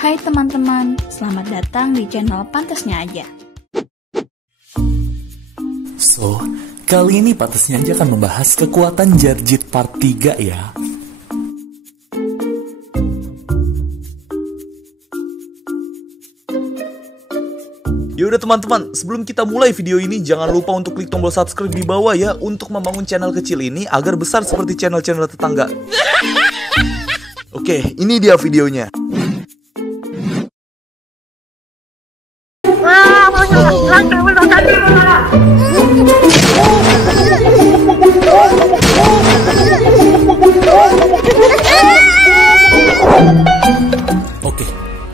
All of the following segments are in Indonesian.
Hai teman-teman, selamat datang di channel Pantasnya Aja. So, kali ini Pantasnya Aja akan membahas kekuatan Jarjit part 3 ya. Yaudah teman-teman, sebelum kita mulai video ini, jangan lupa untuk klik tombol subscribe di bawah ya, untuk membangun channel kecil ini agar besar seperti channel-channel tetangga. Oke, ini dia videonya. Oke,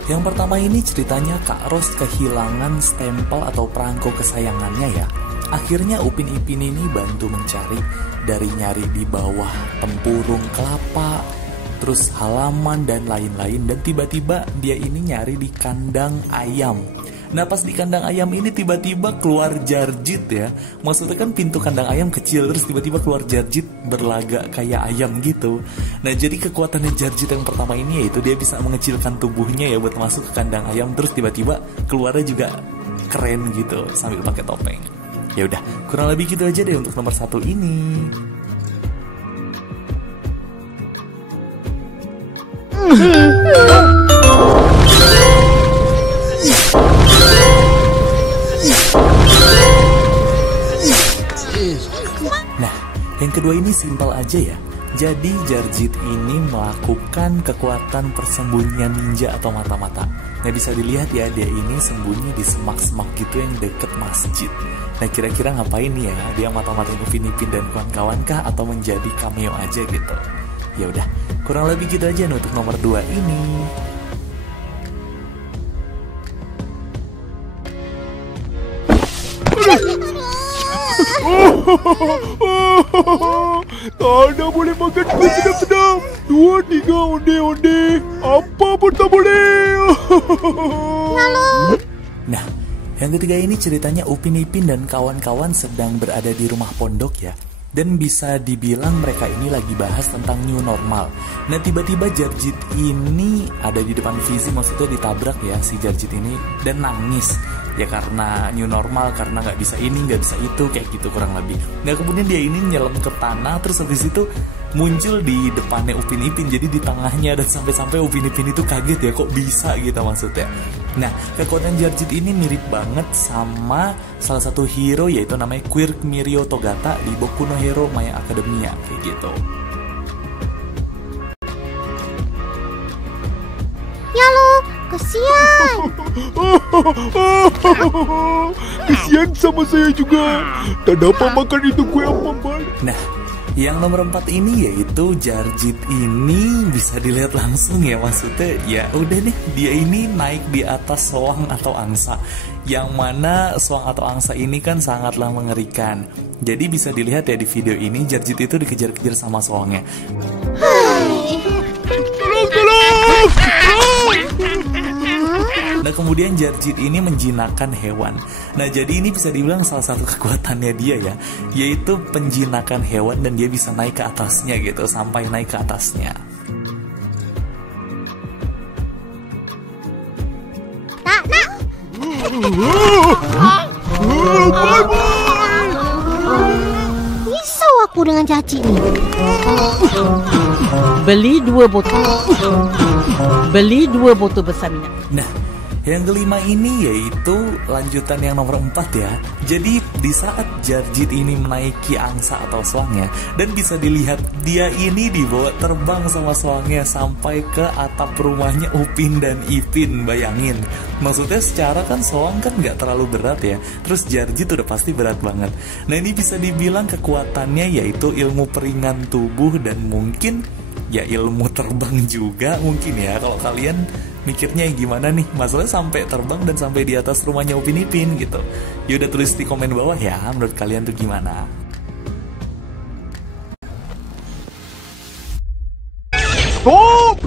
yang pertama ini ceritanya Kak Ros kehilangan stempel atau perangko kesayangannya ya. Akhirnya Upin Ipin ini bantu mencari, dari nyari di bawah tempurung kelapa, terus halaman dan lain-lain, dan tiba-tiba dia ini nyari di kandang ayam. Nah pas di kandang ayam ini tiba-tiba keluar Jarjit ya. Maksudnya kan pintu kandang ayam kecil, terus tiba-tiba keluar Jarjit berlagak kayak ayam gitu. Nah jadi kekuatannya Jarjit yang pertama ini yaitu dia bisa mengecilkan tubuhnya ya buat masuk ke kandang ayam. Terus tiba-tiba keluarnya juga keren gitu sambil pakai topeng. Ya udah, kurang lebih gitu aja deh untuk nomor 1 ini. Nah, yang kedua ini simpel aja ya. Jadi Jarjit ini melakukan kekuatan persembunyian ninja atau mata-mata. Nah bisa dilihat ya, dia ini sembunyi di semak-semak gitu yang deket masjid. Nah kira-kira ngapain nih ya? Dia mata-matain Upin Ipin dan kawan-kawan kah, atau menjadi cameo aja gitu? Ya udah, kurang lebih gitu aja untuk nomor 2 ini. Tidak boleh makan sedap-sedap. 2, 3 onde-onde. Apa pun tak boleh. Nah, yang ketiga ini ceritanya Upin Ipin dan kawan-kawan sedang berada di rumah pondok ya. Dan bisa dibilang mereka ini lagi bahas tentang new normal. Nah tiba-tiba Jarjit ini ada di depan visi, maksudnya ditabrak ya si Jarjit ini, dan nangis. Ya karena new normal, karena nggak bisa ini, nggak bisa itu, kayak gitu kurang lebih. Nah kemudian dia ini nyelam ke tanah, terus habis itu muncul di depannya Upin Ipin, jadi di tengahnya, dan sampai-sampai Upin Ipin itu kaget ya, kok bisa gitu maksudnya. Nah kekuatan Jarjit ini mirip banget sama salah satu hero, yaitu namanya Quirk Mirio Togata di Boku no Hero My Academia, kayak gitu. Ya lo, kesian. Kesian sama saya juga. Tak dapat makan itu kue apa balik. Nah, yang nomor 4 ini yaitu Jarjit ini bisa dilihat langsung ya, maksudnya ya udah nih, dia ini naik di atas soang atau angsa, yang mana soang atau angsa ini kan sangatlah mengerikan. Jadi bisa dilihat ya di video ini, Jarjit itu dikejar-kejar sama soangnya. Nah kemudian Jarjit ini menjinakkan hewan. Nah jadi ini bisa dibilang salah satu kekuatannya dia ya, yaitu penjinakan hewan, dan dia bisa naik ke atasnya gitu, sampai naik ke atasnya. Risau aku dengan Jarjit ini. Beli 2 botol besar minyak. Nah, yang kelima ini yaitu lanjutan yang nomor 4 ya. Jadi di saat Jarjit ini menaiki angsa atau soangnya, dan bisa dilihat dia ini dibawa terbang sama soangnya sampai ke atap rumahnya Upin dan Ipin. Bayangin, maksudnya secara kan soang kan nggak terlalu berat ya, terus Jarjit udah pasti berat banget. Nah ini bisa dibilang kekuatannya yaitu ilmu peringan tubuh, dan mungkin ya ilmu terbang juga mungkin ya. Kalau kalian mikirnya gimana nih, masalahnya sampai terbang dan sampai di atas rumahnya Upin Ipin gitu. Ya udah tulis di komen bawah ya, menurut kalian tuh gimana? Stop!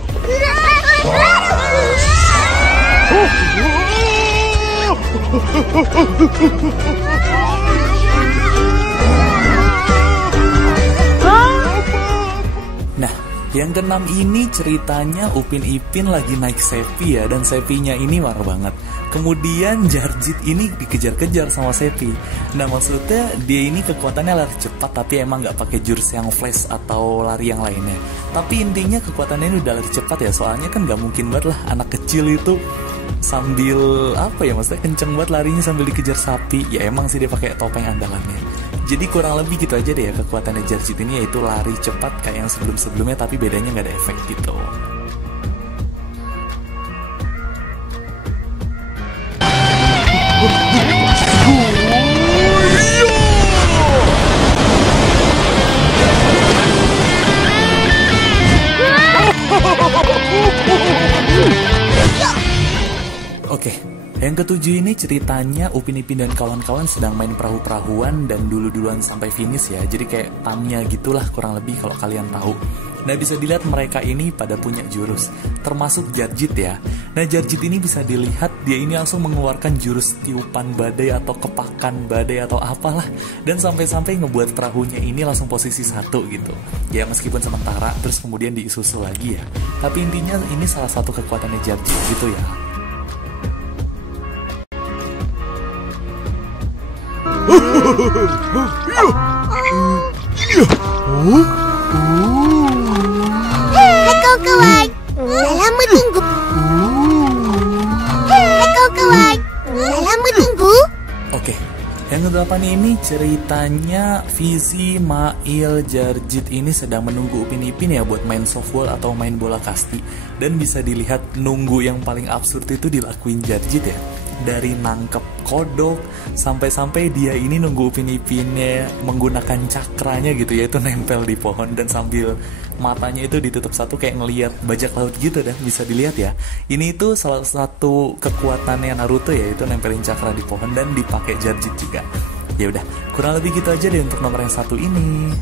Nah Yang keenam ini ceritanya Upin Ipin lagi naik Seppi ya, dan Seppinya ini marah banget. Kemudian Jarjit ini dikejar-kejar sama Seppi. Nah maksudnya dia ini kekuatannya lari cepat, tapi emang nggak pakai jurus yang flash atau lari yang lainnya. Tapi intinya kekuatannya ini udah lari cepat ya, soalnya kan nggak mungkin banget lah anak kecil itu sambil apa ya, maksudnya kenceng banget larinya sambil dikejar sapi. Ya emang sih dia pakai topeng andalannya. Jadi kurang lebih gitu aja deh ya kekuatannya Jarjit ini, yaitu lari cepat kayak yang sebelum-sebelumnya, tapi bedanya nggak ada efek gitu. Oke, yang ketujuh ini ceritanya Upin Ipin dan kawan-kawan sedang main perahu-perahuan dan dulu-duluan sampai finish ya. Jadi kayak Tamiya gitulah kurang lebih kalau kalian tahu. Nah bisa dilihat mereka ini pada punya jurus, termasuk Jarjit ya. Nah Jarjit ini bisa dilihat dia ini langsung mengeluarkan jurus tiupan badai atau kepakan badai atau apalah. Dan sampai-sampai ngebuat perahunya ini langsung posisi 1 gitu. Ya meskipun sementara, terus kemudian diisusul lagi ya. Tapi intinya ini salah satu kekuatannya Jarjit gitu ya. Hai kawan-kawan, lama tunggu. Hai kawan-kawan, lama tunggu. Oke, yang ke-8 ini ceritanya Fizi, Mail, Jarjit ini sedang menunggu Upin Ipin ya buat main softball atau main bola kasti. Dan bisa dilihat nunggu yang paling absurd itu dilakuin Jarjit ya. Dari nangkep kodok sampai-sampai dia ini nunggu Upin Ipinnya menggunakan cakranya gitu, yaitu nempel di pohon dan sambil matanya itu ditutup satu kayak ngelihat bajak laut gitu dan bisa dilihat ya. Ini itu salah satu kekuatannya Naruto yaitu nempelin cakra di pohon dan dipakai Jarjit juga. Ya udah, kurang lebih gitu aja deh untuk nomor yang 1 ini.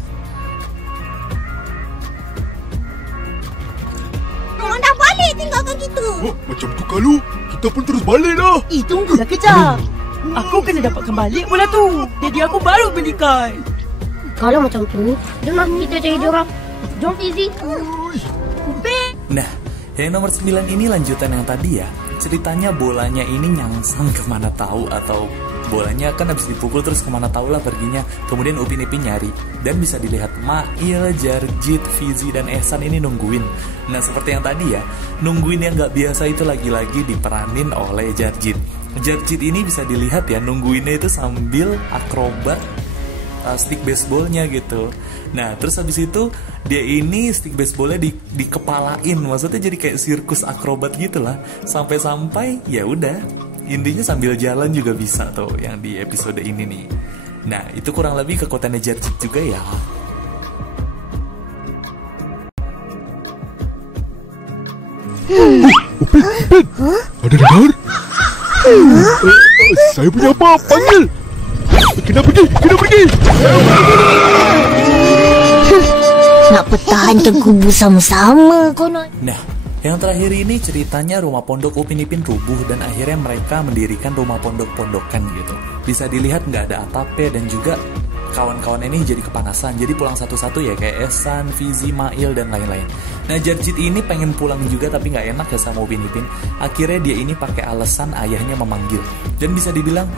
Jangan dah balik tinggalkan gitu. Oh, macam tu kalau kita pun terus balik lah. Tunggulah kejap. Aku kena dapatkan balik bola tu. Jadi aku baru belikan. Kalau macam tu, jom kita cari diorang. Jom Fizi. Nah, yang nomor 9 ini lanjutan yang tadi ya. Ceritanya bolanya ini nyangsang kemana tahu, atau bolanya kan habis dipukul terus kemana tahu lah perginya. Kemudian Upin Ipin nyari dan bisa dilihat Mail, Jarjit, Fizi dan Ehsan ini nungguin. Nah seperti yang tadi ya, nungguin yang nggak biasa itu lagi-lagi diperanin oleh Jarjit. Jarjit ini bisa dilihat ya nungguinnya itu sambil akrobat stick baseballnya gitu. Nah terus habis itu dia ini stick baseballnya dikepalain, maksudnya jadi kayak sirkus akrobat gitulah. Sampai-sampai ya udah, intinya sambil jalan juga bisa tuh yang di episode ini nih. Nah itu kurang lebih kekuatannya Jarjit juga ya. Upin, ada dengar? Saya punya apa? Panggil! Kita pergi! Nak pertahankan kubu sama-sama konon. Nah, yang terakhir ini ceritanya rumah pondok Upin Ipin rubuh dan akhirnya mereka mendirikan rumah pondok-pondokan gitu. Bisa dilihat nggak ada atapnya dan juga kawan-kawan ini jadi kepanasan. Jadi pulang satu-satu ya kayak Ehsan, Fizi, Mail dan lain-lain. Nah Jarjit ini pengen pulang juga tapi nggak enak ya sama Upin Ipin. Akhirnya dia ini pakai alasan ayahnya memanggil. Dan bisa dibilang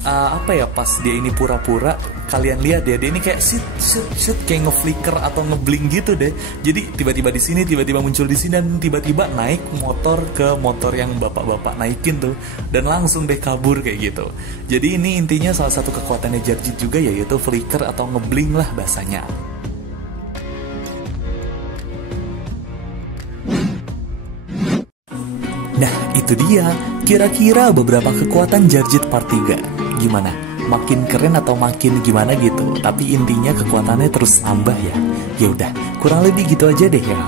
apa ya, pas dia ini pura-pura, kalian lihat ya, dia ini kayak shit kayak ngeflicker atau ngebling gitu deh. Jadi tiba-tiba di sini, tiba-tiba muncul di sini, dan tiba-tiba naik motor ke motor yang bapak-bapak naikin tuh, dan langsung deh kabur kayak gitu. Jadi ini intinya salah satu kekuatannya Jarjit juga, yaitu flicker atau ngebling lah bahasanya. Nah itu dia, kira-kira beberapa kekuatan Jarjit part 3. Gimana? Makin keren atau makin gimana gitu? Tapi intinya kekuatannya terus nambah ya. Ya udah, kurang lebih gitu aja deh ya.